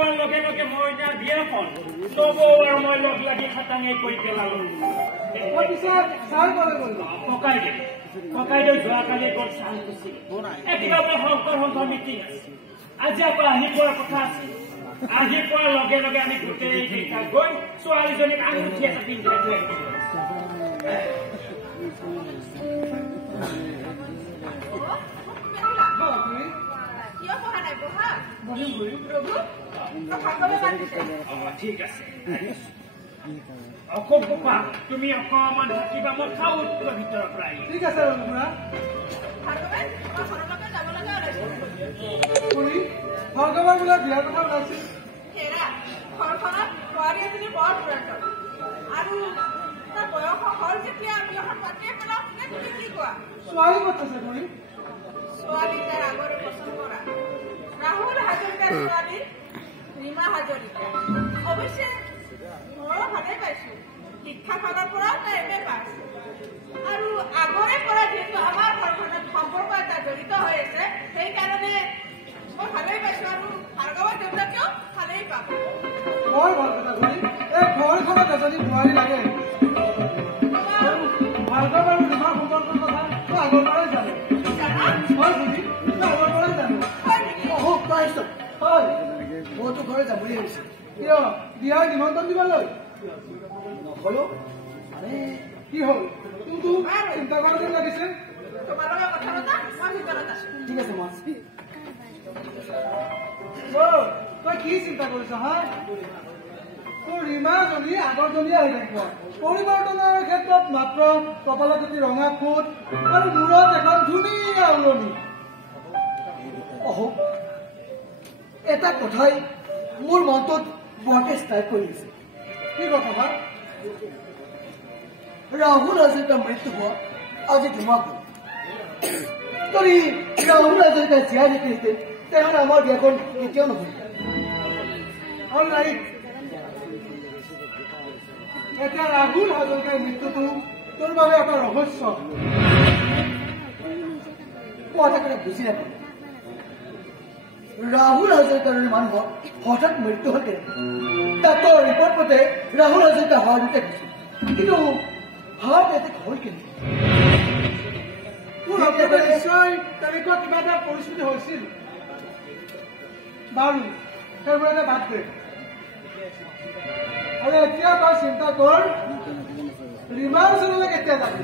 পোৱাৰ লগে লগে মই এতিয়া বিয়াখন লব আৰু মই লগ লাগি খাটাঙে কৰি পেলালো ককাইদেউ যোৱাকালি গ'ল চাল গুচি একেবাৰে শংকৰ সংঘৰ মিটিং আছে আজি আকৌ আহি পোৱাৰ কথা আছে আহি পোৱাৰ লগে লগে আমি গোটেই কেইটা গৈ ছোৱালীজনীক আঙুঠি এটা পিন্ধাই থৈ ঠিক আছে অকোপা তুমি অকমান থাকিবা মই খাওঁ ভিতৰৰ পৰা ঠিক আছে ভগৱান বোলে বিয়াৰ কথা ওলাইছিল ঘৰখনত বোৱাৰী এজনী বৰ দূৰত আৰু তাৰ বয়স হ'ল যেতিয়া বিয়াখন পাতিয়ে পেলাও তুমি কি কোৱা ছোৱালী ক'ত আছে খুৰী ছোৱালী তাৰ আগৰে পচন্দ কৰা ৰাহুল হাজৰিকাৰ ছোৱালী ৰীমা হাজৰিকা অৱশ্যে ময়ো ভালেই পাইছো শিক্ষা ফালৰ পৰাও তাই এম এ পাছ আৰু আগৰে পৰা যিহেতু আমাৰ ঘৰখনত সম্পৰ্ক এটা জড়িত হৈ আছে সেইকাৰণে মই ভালেই পাইছো আৰু ভাৰ্গৱৰ দেউতাকেও ভালেই পাব বৰ ভাল কথা খুৰী এই ঘৰখনত এজনী বোৱাৰী লাগে ভাৰ্গৱ আৰু ৰীমাৰ সম্পৰ্কৰ কথা মই আগৰ পৰাই জানো হয় খুৰী মই আগৰ পৰাই জানো পাইছো হয় মইতো ঘৰে যাবলৈ আহিছো কিয় বিয়াৰ নিমন্ত্ৰণ দিবলৈ নকলো মানে কি হ'ল তোৰতো চিন্তা কৰা যেন লাগিছে তোমাৰ লগত কথা পতা মই ভিতৰত আছো ঠিক আছে মই তই কি চিন্তা কৰিছ হা তোৰ ৰীমাজনী আগৰজনী আহি থাকিব পৰিৱৰ্তনৰ ক্ষেত্ৰত মাত্ৰ কপালত এটি ৰঙা ফুট আৰু মূৰত এখন ধুনীয়া উৰণি এটা কথাই মোৰ মনটোত বৰকে ষ্ট্ৰাইক কৰি আছে কি কথা বা ৰাহুল হাজৰিকাৰ মৃত্যু হোৱা আজি দুমাহ যদি ৰাহুল হাজৰিকা জীয়াই থাকিলহেঁতেন তেনেহ'লে আমাৰ বিয়াখন কেতিয়াও নহয় এতিয়া ৰাহুল হাজৰিকাৰ মৃত্যুটো তোৰ বাবে এটা ৰহস্য মই এটা কথা বুজি নাপাওঁ ৰাহুল হাজৰিকাৰ মানুহৰ হঠাৎ মৃত্যু হ'ল ডাক্তৰ ৰিপৰ্ট মতে ৰাহুল হাজৰিকা হাৰ্ট এটেক হৈছে কিন্তু হাৰ্ট এটেক হ'ল কেনেকৈ নিশ্চয় তেনেকুৱা কিবা এটা পৰিস্থিতি হৈছিল বাৰু সেইবোৰ এটা বাদ দে আৰু এতিয়া তই চিন্তা কৰ ৰীমাৰ ওচৰলৈ কেতিয়া যাবি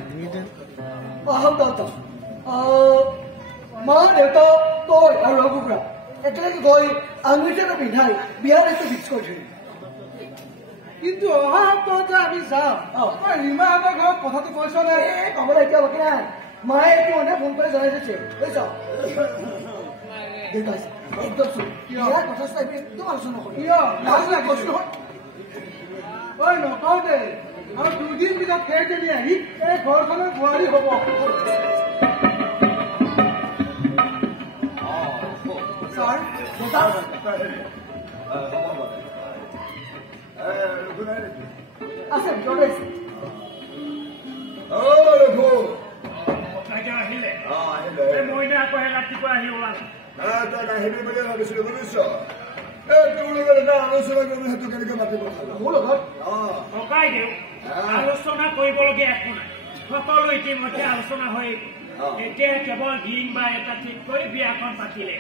মা দেউতা তই আৰু ৰঘুপুৰা একেলগে গৈ আঙুঠি এটা পিন্ধাই বিয়াৰ এইটো ফিক্স কৰি থৈ কিন্তু অহা সপ্তাহতে আমি যাম ৰীমাহঁতৰ ঘৰত কথাটো কৈছ নে ক'বলৈ এতিয়া বাকী নাই মায়ে এইটো মানে ফোন কৰি জনাই দিছে বুজিছ একদম ইয়াৰ কথা একদম আলোচনা নকৰি ঐ নকওঁ দে আৰু দুদিন পিছত ফেৰ খেলি আহি এই ঘৰখনৰ বোৱাৰী হ'ব ছাৰ আছে ভিতৰতে আহিলে মইনা আকৌ ৰাতিপুৱা আহি ওলাম তাত আহিবি বুলি ভাবিছিলো বুজিছ তোৰ লগত এটা আলোচনা কৰিম সেইটো কেনেকে মাতিব মোৰ লগত ককাইদেউ আলোচনা কৰিবলগীয়া একো নাই সকলো ইতিমধ্যে আলোচনা হৈ এতিয়া কেৱল দিন বা এটা ঠিক কৰি বিয়াখন পাতিলে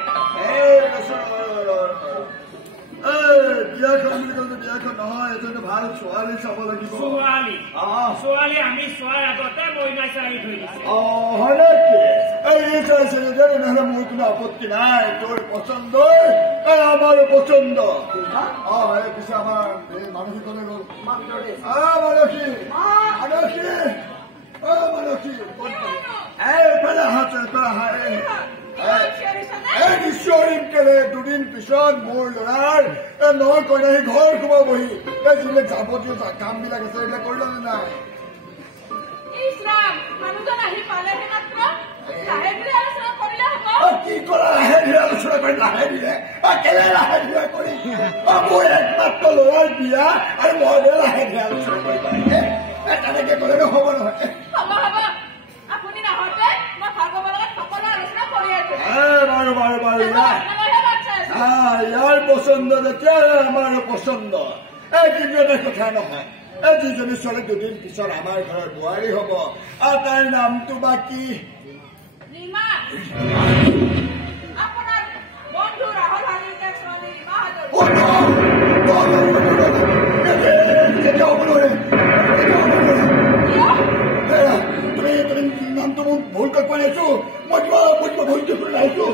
বিয়াখন বুলি ক'লে বিয়াখন নহয় এজনী ভাল ছোৱালী চাব লাগিব ছোৱালী আমি চোৱাৰ আগতে মইনা চাৰি থৈ দিছে হয় নেকি এই চাইছে তেনেহ'লে মোৰ কোনো আপত্তি নাই তোৰ পচন্দ আমাৰো পচন্দ পিছে আমাৰ মানসী ক'লে গ'ল মানসী এইফালে নিশ্চয় কেলে দুদিন পিছত মোৰ ল'ৰাৰ নৈ কইনাহী ঘৰ সোমাবহি এই যিবিলাক যাৱতীয় কাম বিলাক আছে এইবিলাক কৰিলে নে নাই কি কৰা লাহে ধীৰে আলোচনা কৰি লাহে ধীৰে কেলে লাহে ধীৰে কৰি মোৰ একমাত্ৰ ল'ৰাৰ বিয়া আৰু মই লাহে ধীৰে আলোচনা কৰি পাৰিলে তেনেকে ক'লে নহ'ব নহয় ইয়াৰ পচন্দ যেতিয়া আমাৰো পচন্দ কিন্তু এটা কথা নহয় যিজনী ছোৱালী দুদিন পিছত আমাৰ ঘৰৰ বোৱাৰী হ'ব আৰু তাইৰ নামটো বা কি ৰীমা আপোনাৰ বন্ধু ৰাহুল হাজৰিকাৰ ছোৱালী ৰীমা তুমি নামটো মোক ভুলকৈ কৈ আছো মই ভুলকৈ কৈ আহিছো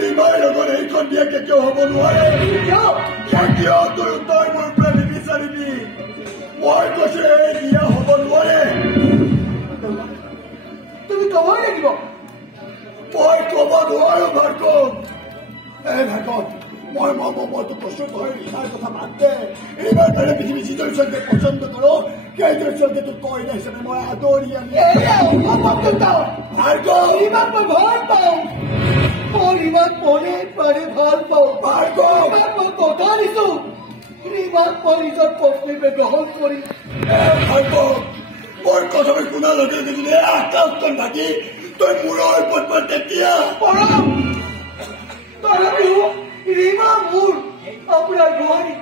ৰীমাৰ লগত এইখন বিয়া কেতিয়াও হ'ব নোৱাৰে কিয় তই মোৰ পৰা নিবিচাৰিবি মই কৈছো এই বিয়া হ'ব নোৱাৰে তুমি কবই লাগিব মই কব নোৱাৰো ভাৰ্গৱ ভাৰ্গৱ মইতো কৈছো তই ৰীমাৰ কথা বাদ দে ৰীমাৰ কাৰণে পৃথিৱী যিজন ছোৱালীকে পচন্দ কৰো সেইজন ছোৱালীকে তোক কই না হিচাপে মই আদৰি আনি ভাৰ্গৱ ৰীমাক মই ভাল পাওঁ মই ৰীমাক মনে প্ৰাণে ভাল পাওঁ ভাৰ্গৱ মই কথা দিছো ৰীমাক মই নিজৰ পত্নীৰে গ্ৰহণ কৰিম ভাৰ্গৱ মোৰ কথাবোৰ শুনাৰ লগে লগে যদি আকাশখন ভাগি তই মূৰৰ ওপৰত তেতিয়া তথাপিও ৰীমা মোৰ আপোনাৰ বোৱাৰী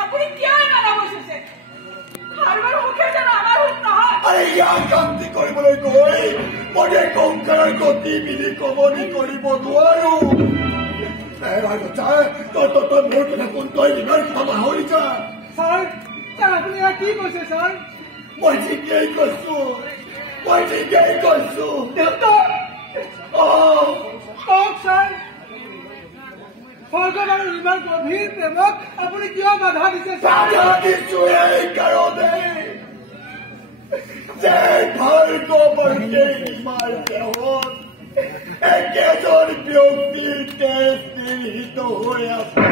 আপুনি কিয় ইমান অৱশেষে কাৰোবাৰ মুখে যেন আমাৰ সুখ নহয় ইয়াক শান্তি কৰিবলৈ গৈ মই সংসাৰৰ গতি বিধি কমনি কৰিব নোৱাৰো তই মোৰ কথা কোন তই ৰীমাৰ কথা পাহৰি যা ছাৰ আপুনি কি কৈছে ছাৰ মই ঠিকেই কৈছো দেউতা কওক ছাৰ স্বৰ্গত আৰু ৰীমাৰ গভীৰ প্ৰেমক আপুনি কিয় বাধা দিছে দিছো এই কাৰণে যে ভাৰ্গৱ আৰু ৰীমাৰ দেহত একেজন ব্যক্তিৰ তেজ নিহিত হৈ আছে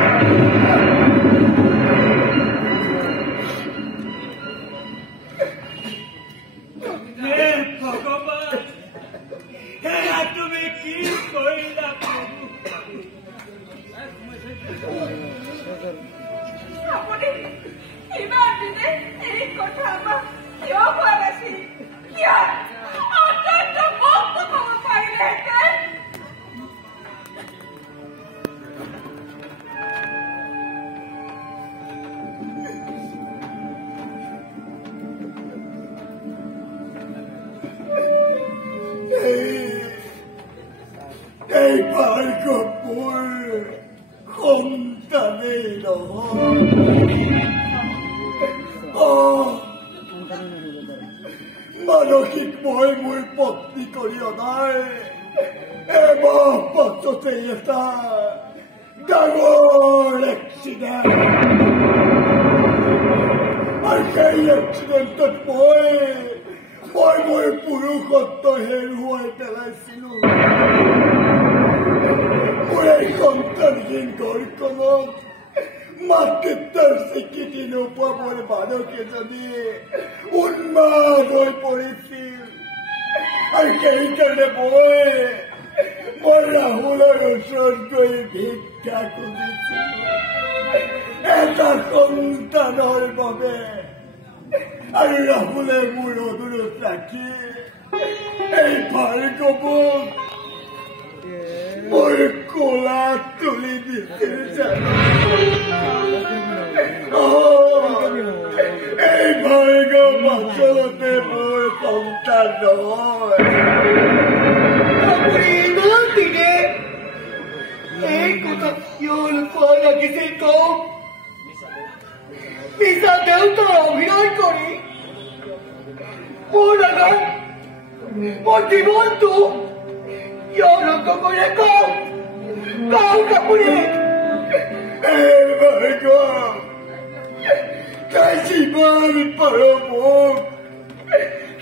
ভগৱান সেয়া তুমি কি কৰিলা আপুনি ইমান দিনে এই কথা আমাক কিয় কোৱা নাছিল কিয় অত্যন্ত মুক্ত ক'ব পাৰিলেহেঁতেন এই ভাৰ্গৱৰ সন্তানেই নহয় মানসিক মই মোৰ পত্নী কৰি অনাৰ এমাহ পাছতে এটা ডাঙৰ এক্সিডেণ্ট আৰু সেই এক্সিডেণ্টত মই মোৰ পুৰুষত্ব হেৰুৱাই পেলাইছিলো মোৰ এই সন্তানহীন ঘৰখনত মাতৃত্বৰ স্বীকৃতি নোপোৱা মোৰ বালক এজনী উন্মাদ হৈ পৰিছিল আৰু সেইকাৰণে মই ৰাহুলৰ ওচৰত গৈ ভিক্ষা খুজিছিলো এটা সন্তানৰ বাবে আৰু ৰাহুলে মোৰ অনুৰোধ ৰাখি এই ভাৰ্গৱক মোৰ কোলা তুলি দিছিল এই ভাৰ্গৱ আচলতে মোৰ সন্তান নহয় আপুনি ইমান দিনে এই কথা কিয় লুকুৱাই ৰাখিছিল কওক পিছা দেউতাৰ অভিনয় কৰি মোৰ লগত মোৰ জীৱনটো কিয় ৰক্ষা কৰি কওক আপুনি ভাৰ্গৱ তাই যিমান পাৰ মোক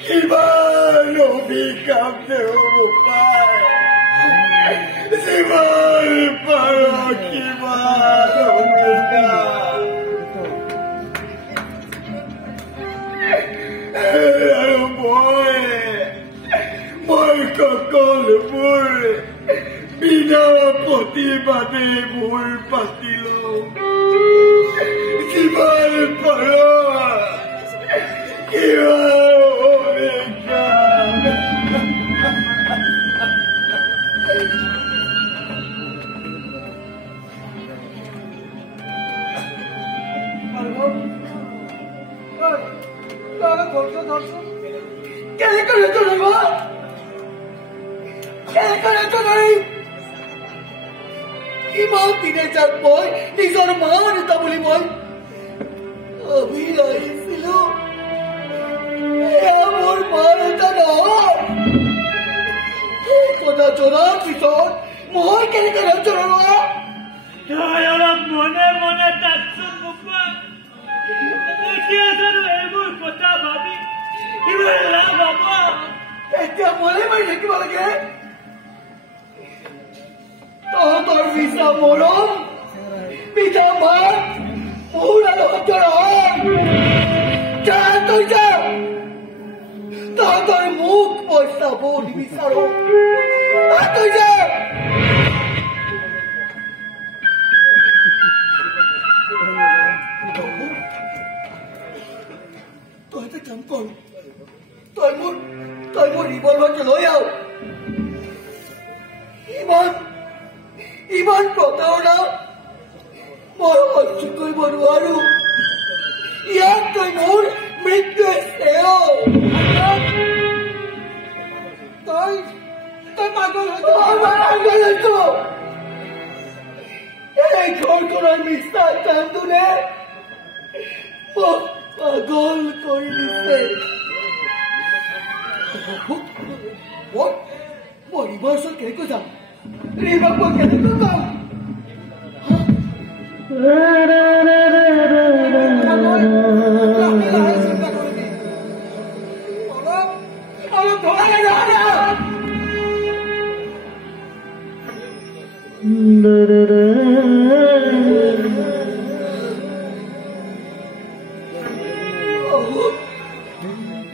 সিমান অভিশাপ দেব পায় যিমান পাৰ সিমান অভিশাপ আৰু মই সকলোবোৰ বিনা প্ৰতিবাদে মোৰ পাতিলো যিমান পাৰ কেনেকৈ নজনাব ইমান দিনে যাক মই নিজৰ মা দেউতা বুলি মই অভিলাষিছিলো মোৰ মা দেউতা নহয় কথা জনাৰ পিছত মই কেনেকৈ নজনাব তই অলপ মনে মনে তাকচোন নোপোৱা এতিয়া জানো এইবোৰ কথা ভাবি ইমান লাভ হ'ব এতিয়া মনে মাৰি থাকিব লাগে তহঁতৰ পিছা মৰম পিতা মাত মোৰ লগত তই যা তহঁতৰ মুখ মই চাব নিবিচাৰো তই যা তই এটা কাম কৰ তই মোৰ ৰিভলভাৰটো লৈ আহ ইমান প্ৰতাৰণা মই সহ্য কৰিব নোৱাৰো ইয়াক তই মোৰ মৃত্যু তই পাগল হৈছো এই ঘৰখনৰ বিশ্বাস কান্দোনে মোক পাগল কৰি দিছে মই ৰিভাৰ ওচৰত কেনেকৈ যাম ৰিভাক মই কেনেকৈ যাম অলপ ধৰাই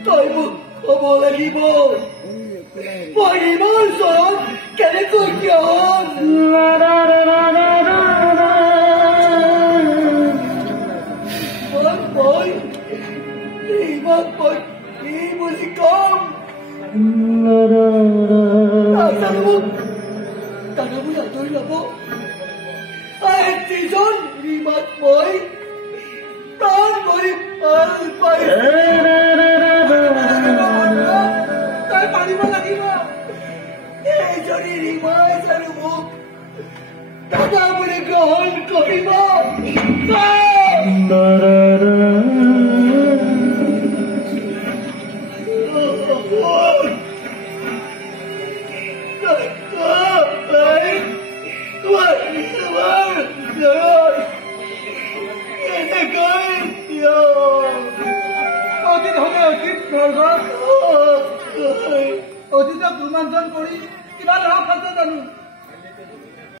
তই মোক ক'ব লাগিব মই ৰিভাৰ ওচৰত কেনেকৈ কিয় কি বুলি কম দাদা মোক আঁতৰি ল'ব যিজন ৰিমাত মই প্ৰাণ কৰি ভাল তই পাৰিব লাগিব এইজনী ৰিমাত আৰু মোক দাদা বুলি গ্ৰহণ কৰিব অতীতক ৰোমাঞ্চন কৰি কিবা লাভ আছে জানো